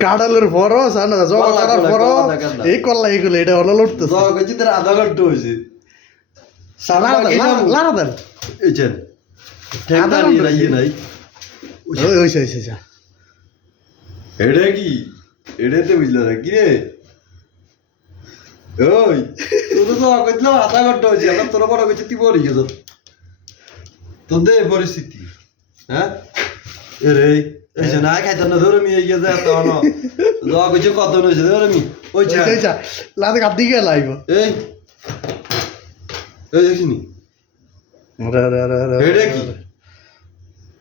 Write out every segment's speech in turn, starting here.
কাঁঠালের পরও সানা জবা করার পরও এই কল্লা এগুলো এটা হলো লড়তে জবা করছি তার আধা ঘন্টা হয়েছে লাড়া দেন এই চেন ঠেকনা নিয়ে রাইয়ে নাই হয়েছে এটা কি এটাতে বুঝলো না কি রে ওই তোর তো কইলাম আধা ঘন্টা হয়েছে আমার তোর বড় কইছে তুই বড় গেছ তোদের পরিস্থিতি হ্যাঁ এরে এই যে না খাইতে না ধরে মি গিয়ে যা তো না জবা কইছে কত হয়েছে ধরে মি ওই যা লাদে কাপ দিকে লাইব এই এই দেখিনি এটা কি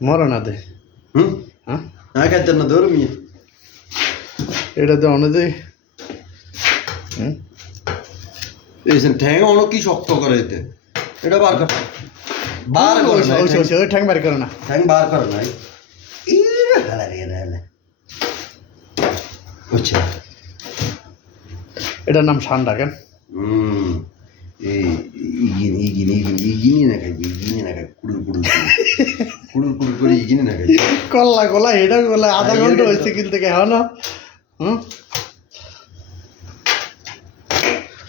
মরো না দে হুম হ্যাঁ না খাইতে না ধরে মি এটা তো অনুযায়ী এই যে ঠ্যাং অনেক কি শক্ত করে এতে এটা বার কর বার করে না ওই ঠ্যাং বার করে না ঠ্যাং বার করে নাই ইরে হালা রে হালা আচ্ছা এটার নাম ঠান্ডা কেন এই ইগিনি না খাই কুড়ুর করে ইগিনি না খাই কল্লা এটা কল্লা আধা ঘন্টা হয়েছে কিনতে কে হয় না হুম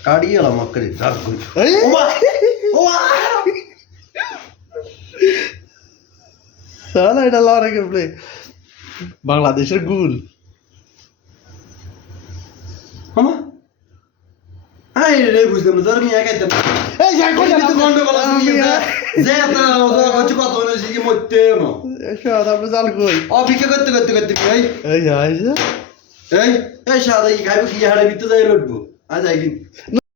কাড়িয়ে এলাম করে রাগ করি সালা এটা লড়ে কে বলে বাংলাদেশের গুল মামা আই রে বুঝলাম না ধর্মি একাইতে এই যা কই কিন্তু গন্ডগোল আছে কি যে তা ওটা কত কত হইছে কি মইতে না এসো আপনি জাল কই অফিকে করতে ভাই এই আইছে এই সাদা কি খাইবো কি হাড়ে ভিতরে যাই লড়বো আজ আই